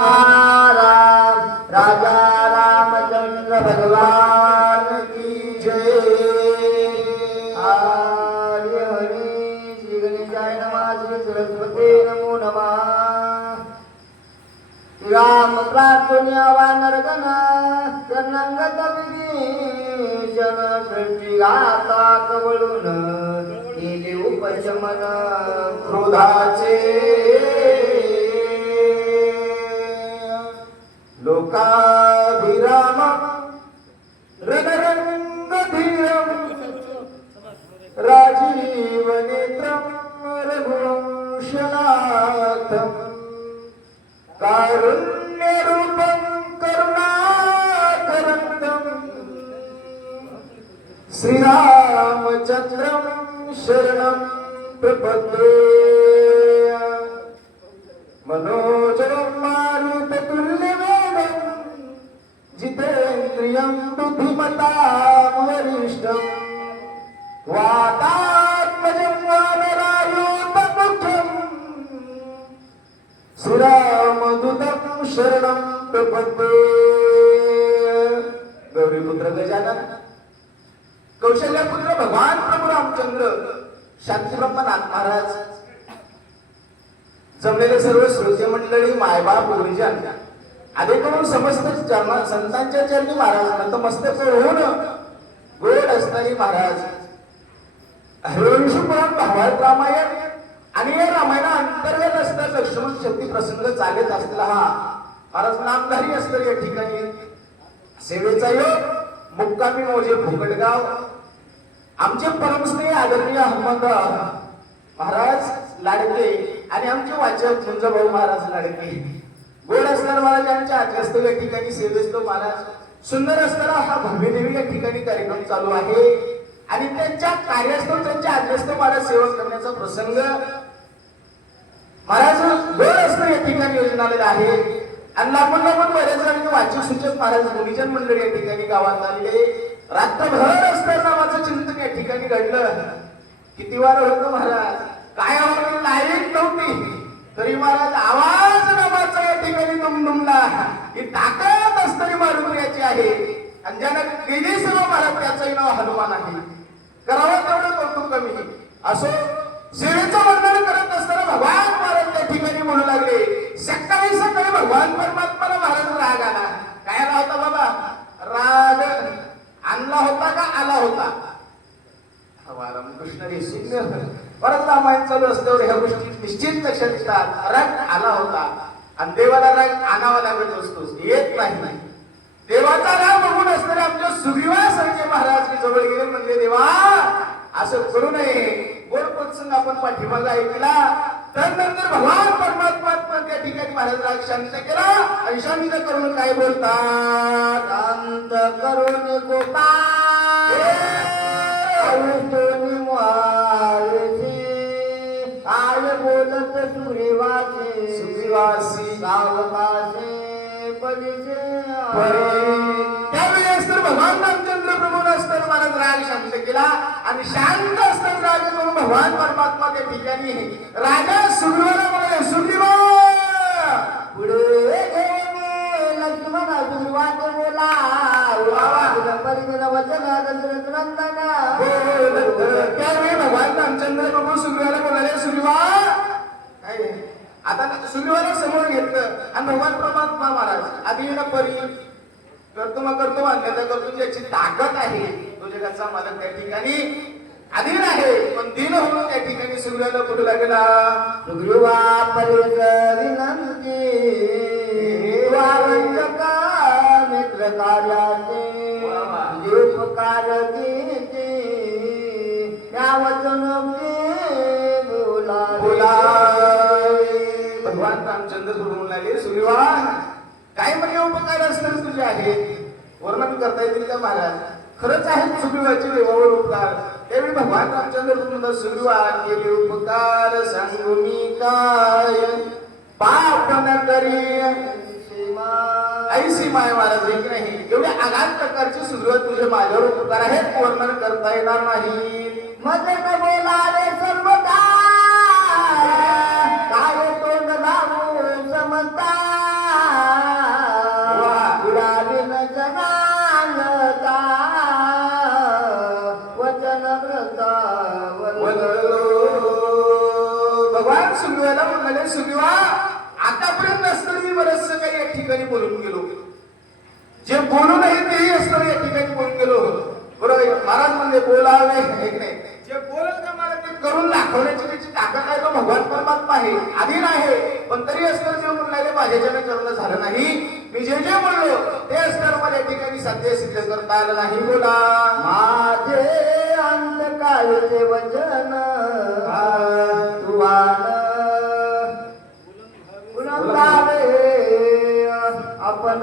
राम राजा रामचंद्र भगवान की जय। हरि हरि श्री गणेशाय नमः श्री सरस्वती नमो नमः। राम प्रार्थन्या वानरगण शरणागत विभीषण सृष्टिघाता कवळून केले उपशमन क्रोधाचे। लोकाभिराम रणरंगधीरम राजीव नेत्रम रघुवंशनाथम कारुण्यरूपं करुणाकरन्दं श्रीरामचन्द्रं शरणं प्रपद्ये। मनोजवं मारुततुल्यवेगं जितेन्द्रियं बुद्धिमतां वरिष्ठं वातात्मजं वानरायूतमुख्यं श्रीरामदूतं शरणं प्रपद्ये। गौरीपुत्र गजानन, कौशल्यपुत्र भगवान प्रभू रामचंद्र, शांतीब्रह्मनाथ महाराज, जमलेले सर्व श्रोते मंडळी, मायबाप गुरुजन आदि करून समस्त संतांच्या चरणी महाराज नतमस्तक होऊन गोड असणारी महाराज हरिवंश पुराण भागवत रामायण आणि या रामायणा अंतर्गत असता लक्ष्मण शक्ती प्रसंग चालत असलेला हा महाराज नामधारी असलेला या ठिकाणी सेवेचा योग मुक्कामी मोजे भोकटगाव आमचे परमस्नेही आदरणीय हनुमंतराव महाराज लाडके आणि आमचे वाचक तुंजभाऊ महाराज लाडके गोड असणारा महाराज यांच्या आज्ञास्थानी या ठिकाणी सेवेस्तो महाराज सुंदर असणारा हा भव्यदेवी या ठिकाणी कार्यक्रम चालू आहे आणि त्यांच्या कार्यस्थळ त्यांच्या आज्ञास्थानी महाराज सेवा करण्याचा प्रसंग महाराज गोड असणारा या ठिकाणी योजना आलेला आहे आणि लांबून बरेच जण वाचक सूचक महाराज गुरुजन मंडळी या ठिकाणी गावात आलेले रात्रभर असणाऱ्या नावाचं चिंतन या ठिकाणी घडलं। किती वार होतं महाराज, काय आवाज लाईट नव्हती तरी महाराज आवाज नावाचा या ठिकाणी दुमदुमला। ही ताकद असणारी मारुती आहे आणि ज्यानं केली सर्व महाराज त्याचंही नाव हनुमान आहे। करावं तेवढं कौतुक कमी असो। सेवेचं वर्णन करत असताना भगवान महाराज त्या ठिकाणी म्हणू लागले, सकाळी सकाळी भगवान परमात्माला महाराज राग आला। काय आला होता बाबा? राग आणला होता का आला होता? रामकृष्ण रेसिंग परत रामायण चालू असल्यावर ह्या गोष्टी निश्चित लक्षात येतात। राग आला होता आणि देवाला राग आणावा लागत असतो, येत नाही। देवाचा राग बघून असणारे आमच्या सुग्रीवासारखे महाराज की जवळ गेले, म्हणजे देवा असं करू नये। गोड प्रसंग आपण पाठीमागा ऐकला तर नंतर भगवान परमात्मा त्या ठिकाणी महाराज राग शांत केला आणि शांत करून काय बोलतात? शांत करून गोपाल आय बोलत सुग्रीवासी सावकाशे पदिसे। त्यावेळेस तर भगवान रामचंद्र प्रभू असताना महाराज राग शांत केला आणि शांत असताना राग करून भगवान परमात्मा त्या ठिकाणी राजा सुग्रीवाला म्हणाले, सुग्रीवा पुढे लक्ष्मण सुग्रीवाचे बोला परिजन वचन दशरथ नंदन। त्यावेळी भगवान रामचंद्र प्रभू सुग्रीवाला म्हणाले, सुग्रीवा आता सुग्रीवाला समोर घेतलं आणि भगवान परमात्मा महाराज अधीन परी करतो अन्यथा करतो ज्याची ताकद आहे तो जगाचा मालक त्या ठिकाणी अधीन आहे, पण दिन होऊन त्या ठिकाणी सुग्रीवाला बोलू लागला, सुग्रीवा परिक विनंती वावंचका मित्र कार्याचे उपकार कीर्ती या वचन बोला। भगवान रामचंद्र बोलून लागले, सुग्रीवा काय म्हणजे उपकार असतात तुझे आहेत, वर्णन करता येतील का महाराज? खरंच आहे सुग्रीवाचे देवावर उपकार। त्यावेळी भगवान रामचंद्र म्हणतात, सुग्रीवा केले उपकार सांगू मी काय, पाप न करी ऐसी माय महाराज की नाही। एवढे आघात प्रकारचे सुग्रीवा तुझे माझ्यावर उपकार आहेत, वर्णन करता येणार नाही। मजे न बोलावे सर्व काय तोंड लावू समजता बरचसं काही या ठिकाणी बोलून गेलो. जे बोलू नये तेही असतं या ठिकाणी बोलून गेलो. बरोबर महाराज म्हणजे बोलावे हे नाही, जे बोलत का मला ते करून दाखवण्याची त्याची ताकद आहे. तो भगवान परमात्मा आहे, अधीन आहे. पण तरी असतं जे म्हणले माझ्याच्याने करणं झालं नाही. मी जे जे म्हणलो ते असतं मला या ठिकाणी सत्य सिद्ध करता आलं नाही. बोला माझे अंतकाळचे वचन तुवान गुणगावे आपण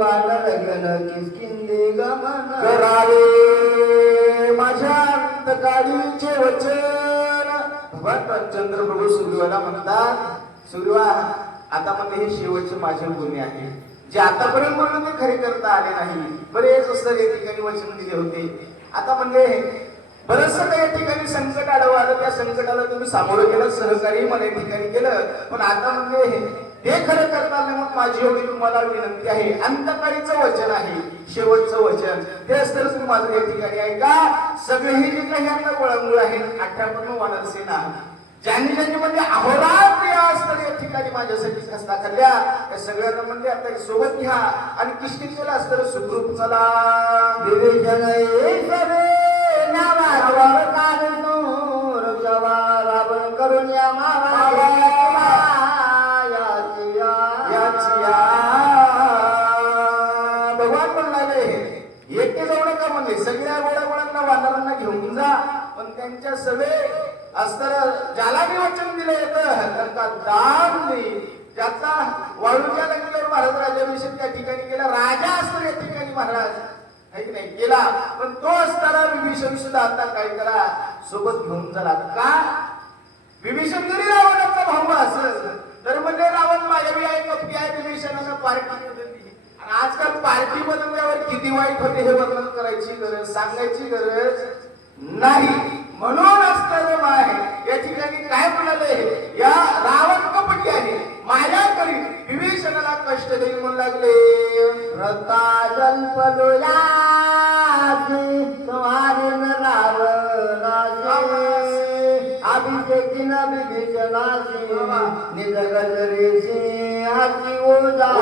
वानर गेलं किसकिंदी गमन करावे. माझ्या अंतकाळीचे वचन भगवान चंद्रप्रभू सूर्यवाला म्हणतात, सूर्यवा आता म्हणजे हे शेवटचे माझे गुन्हे आहे. जे आतापर्यंत म्हणून ते खरे करता आले नाही. बरेच असं या ठिकाणी वचन दिले होते. आता म्हणजे बरंचसं काही या ठिकाणी संकट आढळून आलं. त्या संकटाला तुम्ही सामोरं गेलं, सहकार्य मला या ठिकाणी केलं. पण आता म्हणजे हे खरं करता आलं. मग माझी एवढी तुम्हाला विनंती आहे, अंतकाळीचं वचन आहे, शेवटचं वचन ते असतं तुम्ही माझं या ठिकाणी ऐका. सगळेही जे काही आता वळंगुळ आहेत 58 वानर सेना ज्यांनी ज्यांनी म्हणजे अहोरात्र या असतात या ठिकाणी माझ्यासाठी खस्ता खाल्ल्या, या सगळ्यांना म्हणजे आता सोबत घ्या आणि किशकिशेला असतं सुखरूप चला. विवेचन नावावर काढून रावण करून या भगवान म्हणाले एकटे जाऊ नका म्हणजे सगळ्या गोळ्या वानरांना घेऊन जा. पण त्यांच्या सवे असतं ज्याला मी वचन दिलं येतं त्यांचा दान नाही. ज्याचा वाळूच्या लग्नावर महाराज राज्याभिषेक त्या ठिकाणी केला, राजा असतो या ठिकाणी महाराज नाही केला. पण तो असताना विभीषण सुद्धा आता काय करा सोबत घेऊन चला. का विभीषण जरी रावणाचा भाऊ असेल तर म्हणजे रावण माझ्यावी आहे, कपटी आहे. विभीषणानं पार्टी बदलली आणि आजकाल पार्टी बदलल्यावर किती वाईट होते हे वर्णन करायची गरज, सांगायची गरज नाही. म्हणून असतं माय या ठिकाणी काय म्हणाले, या रावण कपटी आहे, माया करी विभीषणाला कष्ट देईल म्हणू लागले. रता जल्पलोया तुम्हारे रावणाचे अभिषेकीन विभीषणाचे निज गजरेचे हाती ओझा.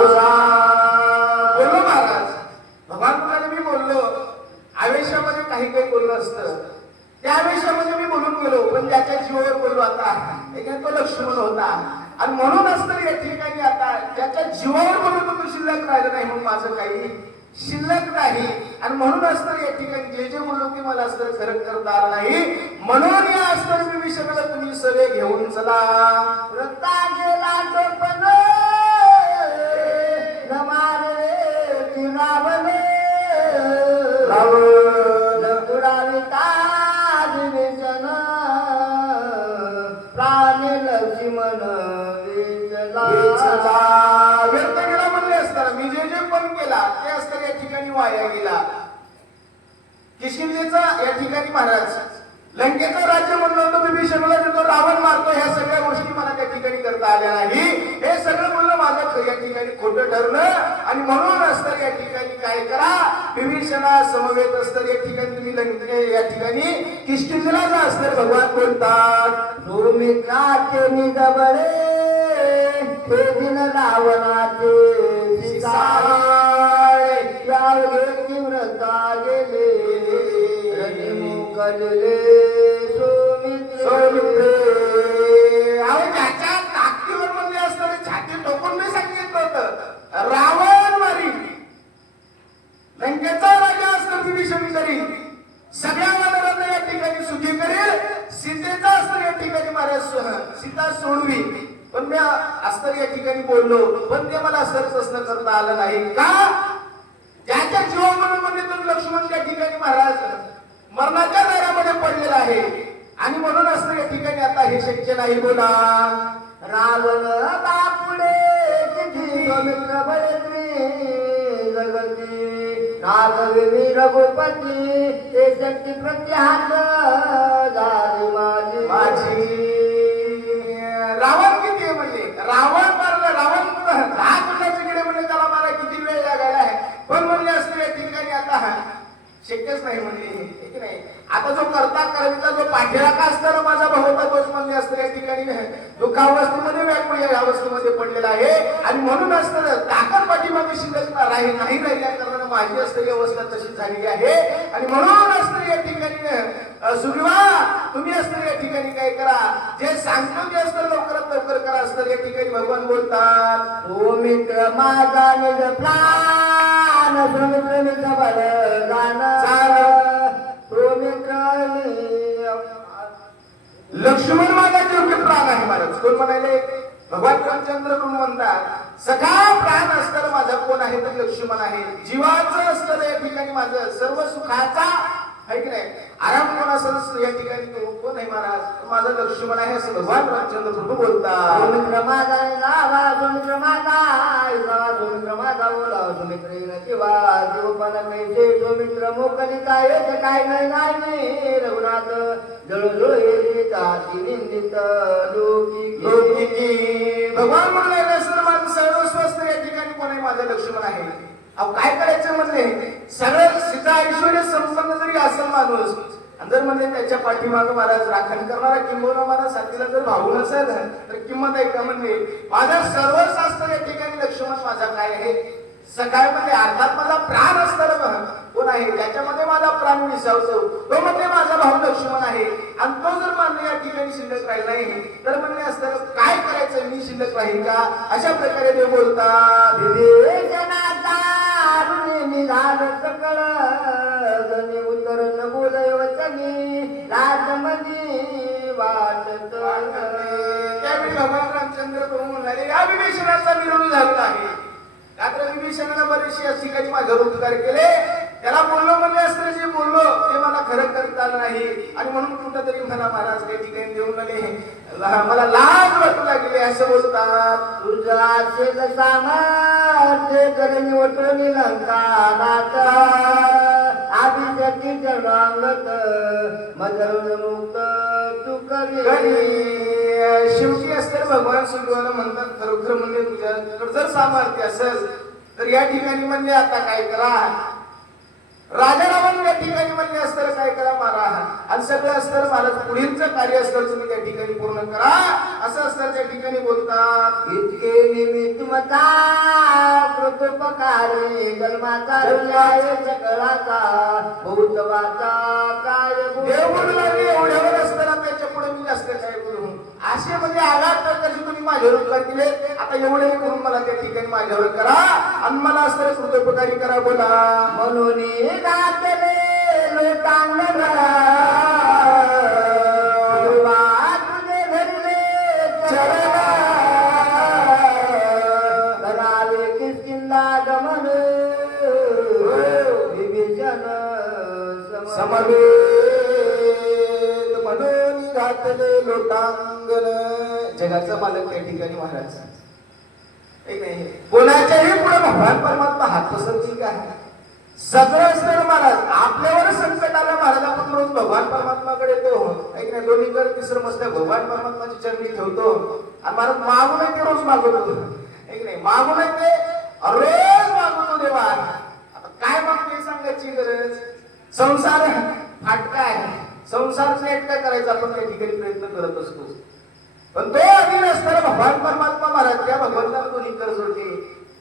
बोलो महाराज भगवान म्हणाले मी बोललो आवेशामध्ये काही बोललो असतं, त्या आवेशामध्ये मी बोलून गेलो. पण ज्याच्या जीवावर बोललो आता तो लक्ष्मण होता आणि म्हणूनच तर या ठिकाणी आता ज्याच्या जीवावर बोललो तो शिल्लक राहिलं नाही. म्हणून माझं काही शिल्लक नाही आणि म्हणूनच तर या ठिकाणी जे जे बोललो ते मला असतं खरं करता आलं नाही. म्हणून या असतं विभीषणाला तुम्ही सगळे घेऊन चला. रता गेला टोपण नमारे तिरावले लकुडावे ताज विचन प्राण लक्ष्मण विचला. व्यर्थ गेला म्हणले असताना मी जे जे पण केला ते असताना या ठिकाणी वाया गेला. किशकिंधेचा या ठिकाणी महाराज लंकेचं राज्य म्हणलं होतं विभीषणाला देतो, रावण मारतो, ह्या सगळ्या गोष्टी मला त्या ठिकाणी करता आल्या नाही. हे सगळं म्हणलं माझं या ठिकाणी खोटं ठरलं आणि म्हणून असतं या ठिकाणी काय करा विभीषणा समवेत असतं या ठिकाणी तुम्ही लंके या ठिकाणी किशकिंधेला जा असतं. भगवान बोलतात सुमित्राचे निजबळे हे दिन रावणाचे सिसाळे यावगे तीव्रता गेले रनिमुकले सोमित्रे. ज्याच्या ताकदीवर म्हणले असतं छाती ठोकून मी सांगितलं होतं रावण मारी लंकेचा राजा असतो विभीषण करील, सगळ्या वानरांना या ठिकाणी सुखी करेल, सीतेचा असतं या ठिकाणी महाराज सीता सोडवी. पण मी अस्तर या ठिकाणी बोललो पण ते मला असंच असणं करता आलं नाही. का ज्याच्या जीवामधून म्हणजे तुम्ही लक्ष्मण त्या ठिकाणी महाराज मरणाच्या दारामध्ये पडलेला आहे आणि म्हणून असतं या ठिकाणी आता हे शक्य नाही. बोला रावण बापुडे किती मित्र बळत्री जगती नागवी रघुपती ते शक्ती प्रत्याहात झाली माझी माझी. रावण किती आहे म्हणजे रावण मारला, रावण 10 मुलाचे गिडे म्हणजे त्याला मला किती वेळ लागायला आहे. पण म्हणले असते या ठिकाणी आता शक्यच नाही म्हणजे नाही. आता जो करता करवीचा जो पाठीराखा असताना माझा भाऊ होता तोच म्हणले असते या ठिकाणी दुःखावस्थेमध्ये व्याकुळ अवस्थेमध्ये पडलेला आहे आणि म्हणूनच तर ताकद पाठीमागे शिल्लक नाही राहिल्या कारणाने माझी असलेली अवस्था तशी झालेली आहे आणि म्हणूनच तर या ठिकाणी सुग्रीवा तुम्ही असतं या ठिकाणी काय करा जे सांगतो ते असतं लवकरात लवकर करा असतं या ठिकाणी भगवान बोलतात तो मित्र माझा निज प्राण सुमित्र मित्र बलदान तो मित्र लक्ष्मण माझा योग्य प्राण आहे महाराज कोण म्हणाले भगवान रामचंद्र कोण म्हणतात सखा प्राण असतं माझा कोण आहे तर लक्ष्मण आहे जीवाचं असतं या ठिकाणी माझं सर्व सुखाचा आहे की नाही आराम कोण असेल या ठिकाणी तो कोण आहे महाराज माझा लक्ष्मण आहे असं भगवान रामचंद्र प्रभू बोलतात सुमित्र माझा लावा सुमित्र माझा इसावा सुमित्र माझा बोला सुमित्र किंवा जीवपण कैसे सुमित्र मोकलिता येत काय नाही रघुनाथ जळजळ येते जाती निंदित लोकी भगवान म्हणाले सर माझं सर्वस्वस्त या ठिकाणी कोण आहे माझा लक्ष्मण आहे अहो काय करायचं म्हणजे सगळं सीता ऐश्वर्य संपन्न जरी असेल माणूस जर म्हणजे त्याच्या पाठीमागं महाराज राखण करणारा किंबहुना महाराज साथीला जर भाऊ नसेल तर किंमत आहे का म्हणजे माझा सर्व शास्त्र या ठिकाणी लक्ष्मण माझा काय आहे सकाळमध्ये अर्थात माझा प्राण असणार कोण आहे ज्याच्यामध्ये माझा प्राण विसावतो तो म्हणजे माझा भाऊ लक्ष्मण आहे आणि तो जर मान्य या ठिकाणी शिल्लक राहील नाही तर म्हणले असतं काय करायचं मी शिल्लक राहील का अशा प्रकारे ते बोलतात झालं सकळ जणी उतर न बोलय वचनी राजमधी वाटत त्यावेळी भगवान रामचंद्र प्रभू म्हणाले या विभीषणाचा विरोध झालेला आहे रात्र विभीषणाला बरेचसे अशी काही माझ्यावर उपकार केले त्याला बोललो म्हणजे असतं जे बोललो ते मला खरं करता आलं नाही आणि म्हणून कुठंतरी मला महाराज काही ठिकाणी देऊन आले मला लाज वाटू लागले असं बोलतात तुझा असेल सामर्थ्य करणी वटोनी लंकानाथ अभिषेकी जनांगत मजरून मुक्त तू करी शेवटी असते भगवान सुग्रीवाला म्हणतात खरोखर म्हणजे तुझ्याकडे जर सामर्थ्य असेल तर या ठिकाणी म्हणजे आता काय करा राजा रावण या ठिकाणी म्हणजे असतं काय करा मारा आणि सगळं असतं मला पुढीलचं कार्य असतं तुम्ही त्या ठिकाणी पूर्ण करा असं असतं त्या ठिकाणी बोलतात इतके निमित्त मता कृतोपकारी जन्माचा सकळाचा भूतवाचा काय देव म्हणू लागले एवढ्यावर असताना त्याच्या पुढे मी जास्त काय बोलू असे म्हणजे आघात प्रकारचे तुम्ही माझ्यावर उपकार केले आता एवढे करून मला त्या ठिकाणी माझ्यावर करा आणि मला असतं कृतोपकारी करा बोला म्हणून गातले लोटांगण तुझे धरले चरण करावे किसकिंदा गमन विभीषण समवेत म्हणून घातले लोटांगण जगाचा मालक त्या ठिकाणी महाराज कोणाच्याही पुढे भगवान परमात्मा हात पसरतील का सगळं असतं महाराज आपल्यावर संकट आलं महाराज आपण रोज भगवान परमात्माकडे येतो ऐक नाही दोन्हीकडे तिसरं मस्त भगवान परमात्माची चरणी ठेवतो आणि महाराज मागून ते रोज मागवतो ऐक नाही मागून ते रोज मागवतो देवा आता काय मागतो हे सांगायची गरज संसार फाटका आहे संसारचं एकटा करायचा आपण त्या ठिकाणी प्रयत्न करत असतो पण तो अधीन असताना भगवान परमात्मा महाराज त्या भगवंताला दोन्ही कर जोडते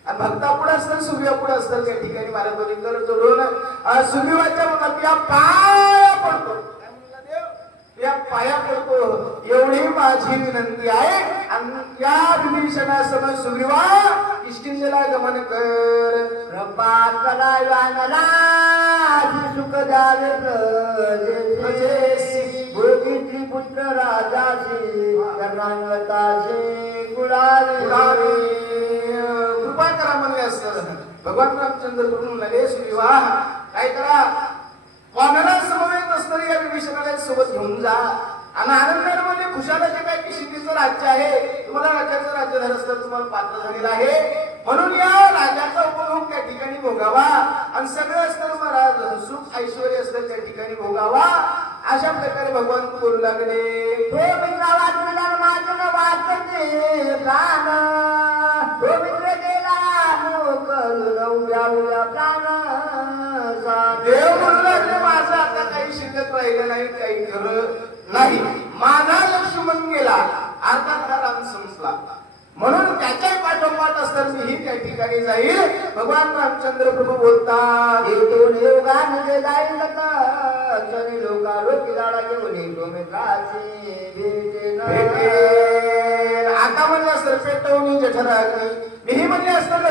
आणि भक्ता पुढे असतात सुग्रीवा पुढे असतात त्या ठिकाणी महाराज दोन्ही कर जोडून सुग्रीवाच्या मुलात या पाया पडतो काय म्हणला देव या पाया पडतो एवढी माझी विनंती आहे आणि या विभीषणासमोर सुग्रीवा किष्किंधेला गमन कर कृपा करायला सुख द्यावे भोगी त्रिपुत्र राजाशी कर्णांगताशी गुळावे कृपा करा म्हणले असतं भगवान रामचंद्र करून म्हणाले सुग्रीवा काय करा कोणाला समवेत असतं या विभीषणाला सोबत घेऊन जा आणि आनंदामध्ये खुशाला जे काही किशिंदीचं राज्य आहे तुम्हाला राज्याचं राज्यधार असतं तुम्हाला पात्र झालेलं आहे म्हणून या राजाचा उपभोग त्या ठिकाणी भोगावा आणि सगळं असतं महाराज सुख ऐश्वर्य असतं त्या ठिकाणी भोगावा अशा प्रकारे भगवान बोलू लागले तो मित्र वाचला माझं वाचते प्राण तो मित्र गेला उद्या उद्या प्राण देव म्हणू लागले माझं आता काही शिल्लक राहिलं नाही काही खरं नाही माझा लक्ष्मण गेला अर्थात हा राम संपला म्हणून त्याच्या पाठोपाठ असताना मीही त्या ठिकाणी जाईल. भगवान रामचंद्र प्रभू बोलतात एकूण योगान जे जाईल क्षणी लोकालोकी जाळा घेऊन येतो मित्राची भेटेन. आता म्हणजे असतं पेटवणी जठराग्नी. मीही म्हणले असतं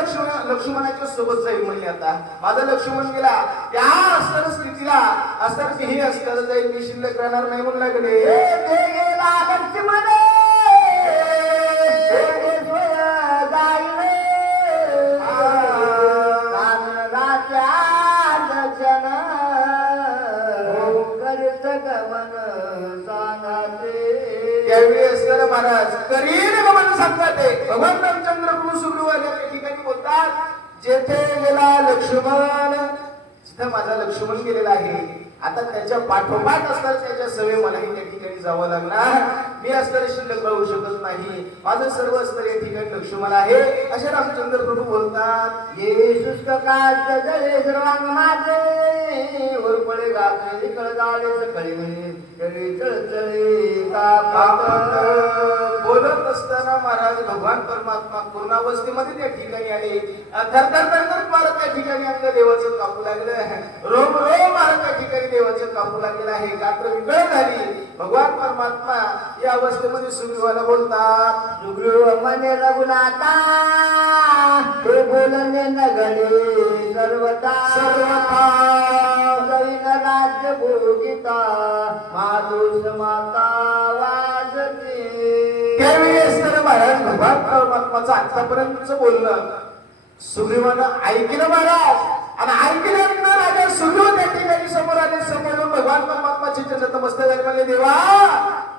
लक्ष्मणाच्या सोबत जाईल म्हणजे आता माझा लक्ष्मण गेला त्या असतर स्थितीला असतर मीही असतर जाईल. मी शिल्लक राहणार नाही म्हणून लागले गेला लक्ष्मण त्यावेळी असताना महाराज करीन गमन सांगते. भगवान रामचंद्र प्रभू सुग्रीवाला त्या ठिकाणी बोलतात जेथे गेला लक्ष्मण जिथं माझा लक्ष्मण गेलेला आहे आता त्याच्या पाठोपाठ असतात त्याच्या सवय मलाही त्या ठिकाणी जावं लागणार. मी असताना शिल्लक राहू शकत नाही. माझं सर्व असतं या ठिकाणी लक्ष्मण आहे असे रामचंद्र प्रभू बोलतात. ये शुष्क काष्ट जले सर्वांग माझे वर पडे घातले कळ झाले सकाळी म्हणे तरी चळचळे बोलत असताना महाराज भगवान परमात्मा पूर्णावस्थेमध्ये त्या ठिकाणी आले. थरथर मारत त्या ठिकाणी अंग देवाचं कापू लागलं. रोम रोम मारत त्या ठिकाणी देवाचं कापू लागलेलं आहे. गात्र विकळ झाली. भगवान परमात्मा या अवस्थेमध्ये सुग्रीवाला बोलतात सुग्रीव म्हणे रघुनाथा हे बोलणे न घडे सर्वता जैन राज्य भोगिता माधुष माता वाजते. त्यावेळी असताना महाराज भगवान परमात्माचं आतापर्यंतच बोलणं सुग्रीवानं ऐकलं महाराज. आणि ऐकल्यानंतर राजा सुग्रीव त्या ठिकाणी समोर आले. समोर भगवान परमात्माचे चरण नमस्ते झाले. म्हणले देवा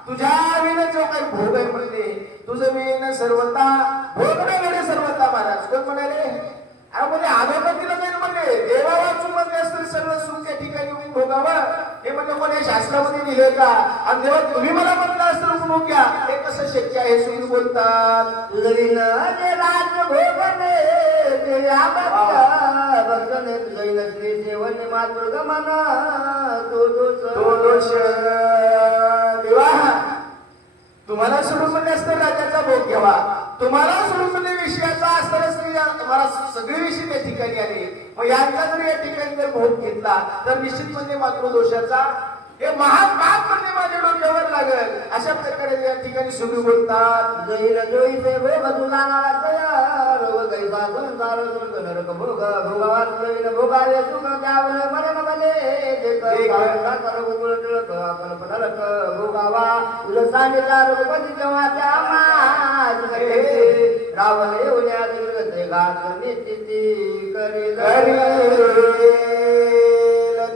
तुझ्या विना जो काही भोग आहे म्हणले तुझं विण सर्वता भोग नाही सर्वता. महाराज कोण म्हणाले अरे म्हणजे अधोगतीला जाईल म्हणले देवा वाचून म्हणजे असतं सर्व सुख त्या ठिकाणी मी भोगावं हे म्हणजे कोणी शास्त्रामध्ये लिहिलंय का. आणि देवा तुम्ही मला म्हटलं असतं भोग घ्या हे कसं शक्य आहे. सुग्रीव बोलतात तुझं विण जे राज्य भोगणे ते भक्तने जैन श्री सेवन मातृ गमन तो दोष देवा तुम्हाला सोडून म्हणजे असतं राज्याचा भोग घ्यावा. तुम्हाला सोडून म्हणजे विषयाचा असताना तुम्हाला सगळे विषय त्या ठिकाणी आले. मग यांचा जर या ठिकाणी जर भोग घेतला तर निश्चित म्हणजे मातृदोषाचा हे महान पाप म्हणजे माझ्या डोक्यावर लागेल. अशा प्रकारे या ठिकाणी सुग्रीव बोलतात जैन जोईचे भोग तुला नावाचा रोग गैसा संसार सुख नरक भोग भोगावास जैन भोगावे सुख त्यावर मरण भले भोगावा तुझं सांगितला रोगपती जेव्हा रावण येऊन घात निश्चिती करी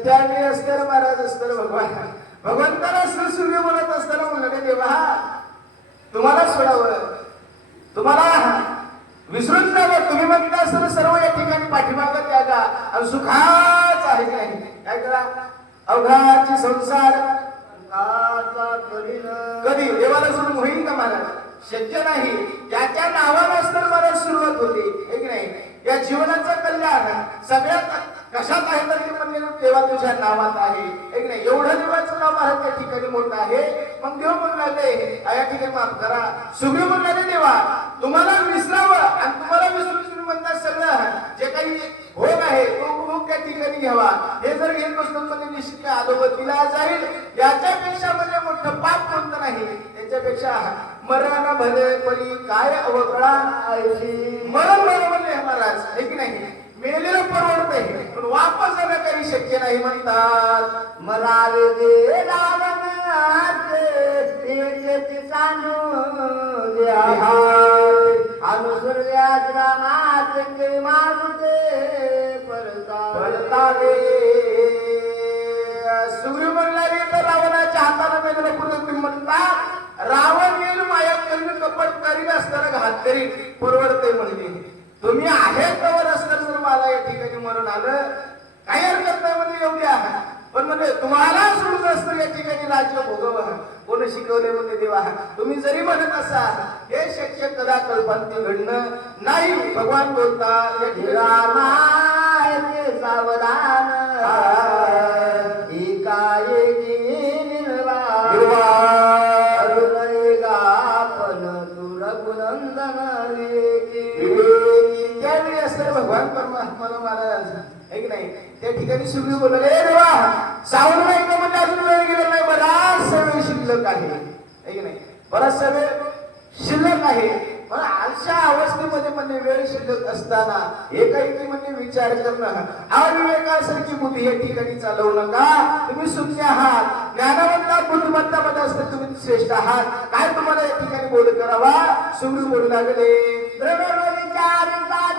त्यावेळी असताना महाराज असताना भगवंताला सूर्य बोलत असताना म्हणलं देवा तुम्हाला सोडावं तुम्हाला विसरून जावं. तुम्ही म्हणता असताना सर्व या ठिकाणी पाठीमागं त्यागा आणि सुखाच आहे की नाही. काय करा अवघाची संसार कधी देवाला सोडून होईल का महाराज. शक्य नाही. याच्या नावाला असताना मला सुरुवात होते हे की नाही. या जीवनाचं कल्याण सगळ्यात कशात आहे तर ते म्हणजे देवा तुझ्या नावात आहे एक नाही. एवढं देवाचं नाव आहे त्या ठिकाणी मोठं आहे. मग देव म्हणले या ठिकाणी माफ करा. सुग्रीव म्हणले देवा तुम्हाला विसरावं आणि तुम्हाला विसरून तुम्ही म्हणता सगळं जे काही भोग आहे तो भोग त्या ठिकाणी घ्यावा. हे जर घेत बसतो म्हणजे निश्चित अधोगतीला जाईल. याच्यापेक्षा म्हणजे मोठं पाप कोणतं नाही. त्याच्यापेक्षा मरण भले परी काय अवकळा मरण बरं म्हणले महाराज हे की नाही. मेलेलं परवडतंय पण वापस जाणं काही शक्य नाही म्हणतात. मला दे रावण अनुसूर्याच रामाचे मारुते परतावे. सुग्रीव म्हणणारे तर रावणाच्या हाताला मेलेलं पुढे तुम्ही म्हणता रावण येईल माया करीन कपट करीन असताना घात करीन परवडते म्हणजे. तुम्ही आहे तवर असताना जर मला या ठिकाणी मरण आलं काही हरकत नाही म्हणजे एवढी आहे. पण म्हणजे तुम्हाला सोडून असतं या ठिकाणी राज्य भोगवं कोण शिकवले म्हणजे देवा. तुम्ही जरी म्हणत असा हे शक्य कदा कल्पांती घडणं नाही. भगवान बोलतात सावधान पण तू रघुनंदन आहे की नाही. त्या ठिकाणी सुग्रीव बोलले, "ए देवा, सावरून नाही का म्हणजे अजून वेळ गेला नाही, बराचसा वेळ शिल्लक आहे की नाही, बराचसा वेळ शिल्लक आहे. पण अशा अवस्थेमध्ये म्हणजे वेळ शिल्लक असताना एकाएकी म्हणजे विचार करणं, अविवेकासारखी बुद्धी या ठिकाणी चालवू नका. तुम्ही सुज्ञ आहात, ज्ञानवंता बुद्धिमत्ता मध्ये असता तुम्ही श्रेष्ठ आहात. काय तुम्हाला या ठिकाणी बोध करावा?" सुग्रीव बोलू लागले, "दृढ विचार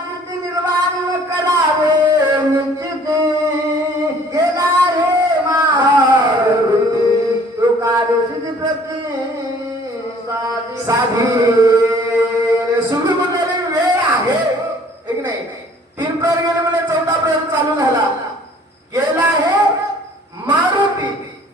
चित्त निर्वाण करावे निश्चिते, गेला रे मारुती, तो कार्य सिद्धी प्रती साधी. सुग्रीव बोलले, वेळ आहे एक नाही. 3 प्रहर गेले म्हणजे 4था प्रहर चालू झाला. गेला आहे मारुती,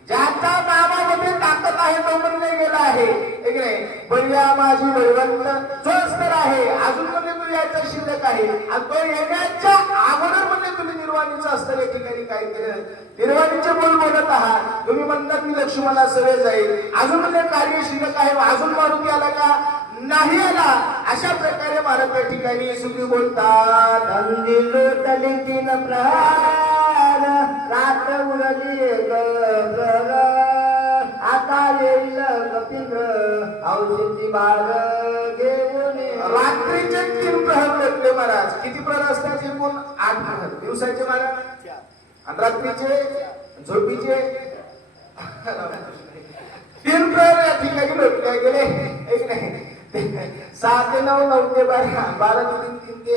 ज्याच्या नावामध्ये ताकद आहे तो म्हणजे गेला आहे एक नाही. बळ्या माझी बळवंत जो अस्तर आहे अजून म्हणजे तू यायचा शिल्लक आहे, आणि तो येण्याच्या अगोदर म्हणजे तुम्ही निर्वाणीचं अस्तर या ठिकाणी काय केलं, निर्वाणीचे बोल बोलत आहात. तुम्ही म्हणतात मी लक्ष्मणा सवय जाईल, अजून म्हणजे कार्य शिल्लक आहे, अजून मारुती आला का नाही आला. अशा प्रकारे महाराज या ठिकाणी सुग्रीव बोलतात. धंदी लोटली 3 प्रहार, रात्र उरली 1 प्रहर, आता येईल कपिंद्र औषधी बाळ घेऊन. रात्रीचे 3 प्रहर लोटले महाराज. किती प्रहर असतात एकूण? 8 प्रहर दिवसाचे महाराज, आणि रात्रीचे झोपीचे 3 प्रहर या ठिकाणी लोटले गेले एक नाही. 6 ते 9, 9 ते 12, 12 ते 3, 3 ते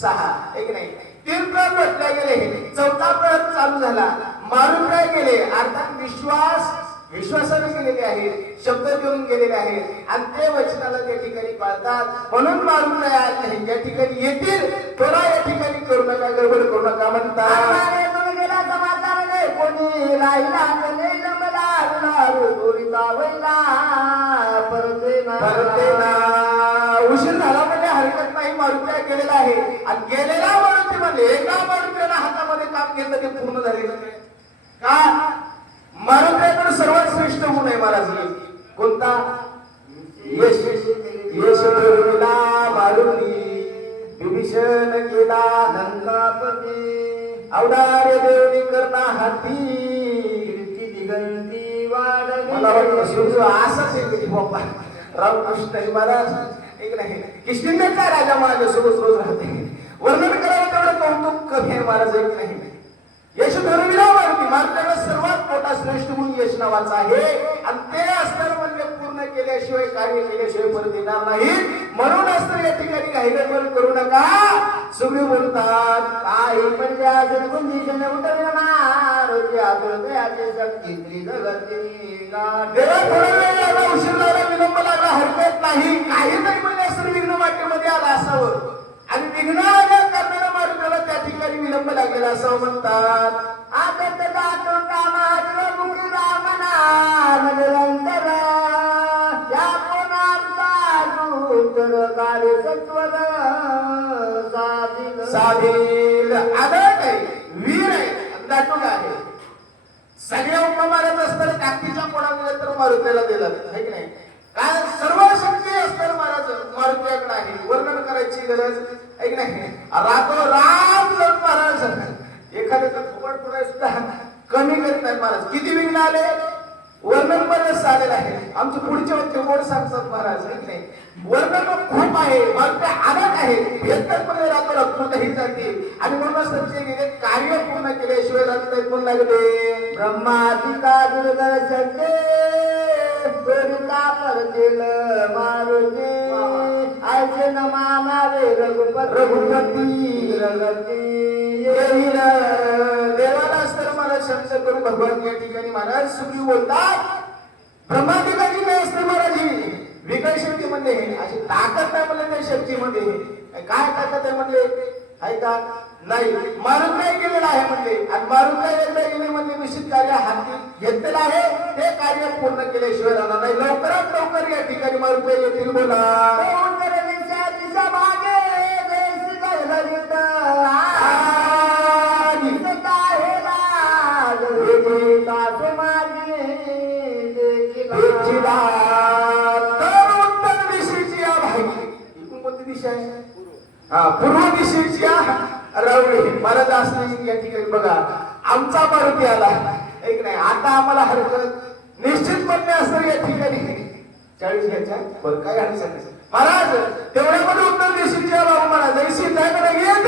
6 एक नाही. 3 प्रहर लोटले गेले. 4था प्रहर चालू झाला. मारून काय गेले, अर्थात विश्वासाने गेलेले आहेत, शब्द देऊन गेलेले आहेत, आणि ते वचनाला त्या ठिकाणी पाळतात. म्हणून मारून काय आत नाही, ज्या ठिकाणी येतील थोडा या ठिकाणी करू नका, गडबड करू नका म्हणतात. गेला समाचार नाही कोणी राहिला नाही, जमला चोरीचा वैला परतेना. उशीर झाला म्हणजे हरकत नाही, मारुती गेलेला आहे, आणि गेलेला मारुती मध्ये एका मारुतीला हातामध्ये काम घेतलं ते पूर्ण झालेलं नाही का. मारुतीकडे सर्वात श्रेष्ठ गुण आहे महाराज. कोणता? यश. यश धरला मारुती, विभीषण केला लंकापती, अवतारे देवनी करना हाती, कीर्ती दिगंती वाढली. मला वाटतं सुरू असाच आहे बाप्पा रामकृष्ण महाराज एक नाही. किष्किंधेचा राजा माझ्यासोबत रोज राहते. वर्णन करावं तेवढं कौतुक कमी आहे महाराज एक नाही. यश धरविला मारुती, मारुतीला सर्वात मोठा श्रेष्ठ गुण यश नावाचा आहे, आणि ते अस्तर म्हणजे पूर्ण केल्याशिवाय, कार्य केल्याशिवाय परत येणार नाही. म्हणून अस्तर या ठिकाणी काही गडबड करू नका. सुग्रीव बोलतात, काही म्हणजे असेल कुंडीशन उठविला मारुती, आतुरते आचे शक्ती श्री जगती गाठ. देवा थोडा वेळ लागला, उशीर झाला, विलंब लागला, हरकत नाही. काहीतरी म्हणजे अस्तर विघ्न वाटेमध्ये आला असावं, आणि विघ्न आल्या कारणानं मारुतीला त्या ठिकाणी विलंब लागलेला असं म्हणतात. आदत दातो कामात मुखी रामना निरंतर, या कोणाचा दूतर कार्य सत्वर साधील आदत आहे, वीर आहे, दाटूक आहे. सगळ्या उपमा मारत असताना ताकदीच्या कोणामुळे तर मारुतीला दिलं आहे की नाही. काय सर्व शक्ती असतात महाराज मारुतीकडे आहे, वर्णन करायची गरज आहे की नाही. राम जाऊन महाराज एखाद्याचा फुकट पुढे सुद्धा कमी करीत नाही महाराज. किती विघ्न आले वर्णन बरंच आलेलं आहे. आमचे पुढचे वक्ते गोड सांगतात महाराज आहे की नाही. वर्णन खूप आहे, मारुती आनंद आहे, एकटपणे रात्र कुठेही जाते, आणि म्हणूनच त्यांचे गेले कार्य पूर्ण केल्याशिवाय रात्र कोण लागले. ब्रह्मादिका दुर्दर्शते गोरिका परतील मारुती, आयचे न मानावे रघुपती रघुपती. देवाला असताना मला शब्द करून भगवान या ठिकाणी महाराज सुग्रीव बोलतात. ब्रह्मादिकाची काय असते महाराजी, विकळ शक्तीमध्ये अशी ताकद नाही म्हणले त्या शक्तीमध्ये. काय ताकद आहे म्हणले, आहे का नाही. मारून काय केलेलं आहे म्हणले, आणि मारून काय एकदा गेले म्हणजे निश्चित कार्य हाती घेतलेलं आहे, ते कार्य पूर्ण केल्याशिवाय राहणार नाही. लवकरात लवकर या ठिकाणी मारून येतील. बोला उत्तर दिशेची या भाई, कोणती दिशा आहे? पूर्व दिशेची रावळी महाराज असले या ठिकाणी बघा आमचा मारुती आला एक नाही आता आम्हाला हरकत निश्चितपणे असतं या ठिकाणी 40 घ्यायच्या बरं काय अडचण नाही महाराज तेवढ्या पण उत्तर देशील बाबू महाराज जैसी त्याकडे घेत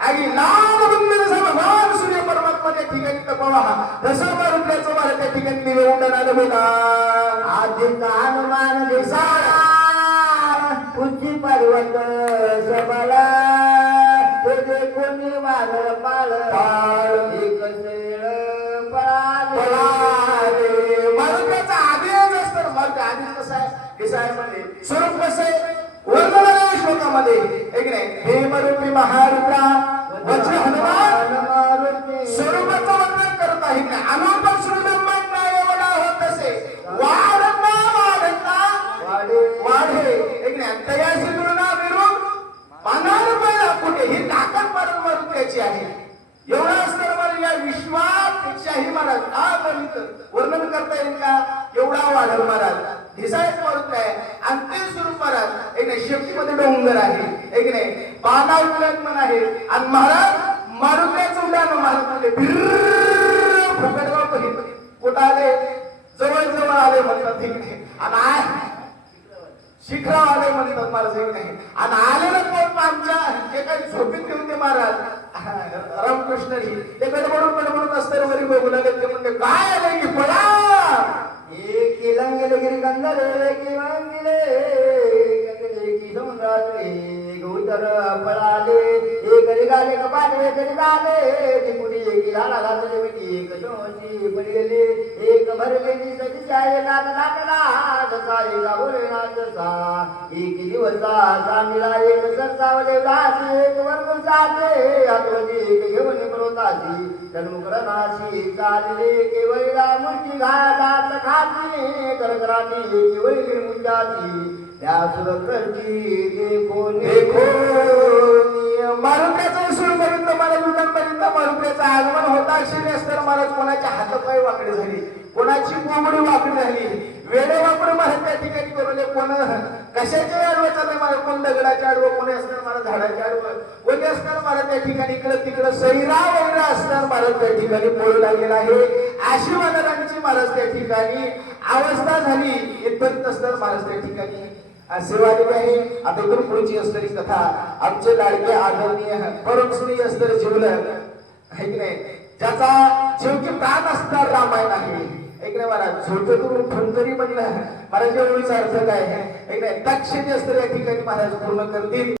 आणि नाम रुंदीचा भगवान सूर्य परमात्मा त्या ठिकाणी तपावा तसं मारुतीचं मला त्या ठिकाणी दिवे उडून आलं बघा आदिता हनुमान दिसाळा उंची पर्वत सबला तुझे कोणी वानर पाळ एक शेळ पळाले मारुतीचा आदेश असतं मारुती आदेश कसा आहे दिसाय म्हणजे स्वरूप कसं आहे वर्णन श्लोकामध्ये एक नाही हे मारुती महारुद्रा वज्र हनुमान मारुती स्वरूपाचं वर्णन करत आहे अनुपम श्रीब्रह्मांडा एवढा होत असे वाढता वाढता वाढे एक नाही तयाशी तुलना विरून पानावर पहिला कुठे ही ताकद मारुतीची आहे एवढा असणार मला या विश्वापेक्षाही महाराज वर्णन करता येईल का एवढा वाढल महाराज दिसायच मारुती आहे आणि ते स्वरूप महाराज एक नाही शेपटीमध्ये डोंगर आहे एक नाही बाणा उल्लंघन आहे आणि महाराज मारुतीचं उड्डाण महाराज म्हणजे फुकटगाव पर्यंत कुठं आले जवळ जवळ आले म्हणतात ठीक नाही आणि शिखरा आले म्हणतात महाराज एक नाही आणि आलेलं कोण आमच्या एखादी झोपीत घेऊन ते महाराज रामकृष्णजी ते गडबडून असताना वरी बघू लागत ते म्हणते काय आले की पळा एक गिरी गंधरे किंवा की समुद्रातले उतर पळाले एक निघाले कपाटे तरी झाले ती पुढे एक लाला घातले मिठी एक शोची पडलेली एक भरलेली सतीच्या एका नाटला जसा एका बोलेना तसा एक दिवसा सांगला एक सरसावले दासी एक वर्गून जाते आतवजी एक घेऊन पर्वताची तन्मुखरणाशी चालले केवळा मुष्टी घाटात खाती करकराती केवळी मुंजाची त्या सुरकरची देखो देखो मारुतीचं सुरू पर्यंत महाराज उद्यानपर्यंत मारुतीचं आगमन होता श्रीस्तर महाराज कोणाच्या हातपाय वाकडे झाली कोणाची कोंबडी वाकडी झाली वेळे वापरून महाराज त्या ठिकाणी करून कोण कशाचे आडवं चालले महाराज कोण दगडाचे आडवं कोणी असणार महाराज झाडाचे आडवं कोणी असणार महाराज त्या ठिकाणी इकडं तिकडं सैरा वैरा असणार महाराज त्या ठिकाणी पळू लागलेला आहे अशी महाराजांची महाराज त्या ठिकाणी अवस्था झाली इथपर्यंत असणार महाराज त्या ठिकाणी सेवा दिली आहे आता इथून पुढची असणारी कथा आमचे लाडके आदरणीय परमश्री असणारे जीवलग आहे की नाही ज्याचा जीव की प्राण असणार रामायण आहे एक नाही महाराज झोट करून ठणकरी म्हणलं महाराज एवढीच अर्थ काय आहे एक नाही दक्षिणे असणाऱ्या ठिकाणी महाराज पूर्ण करतील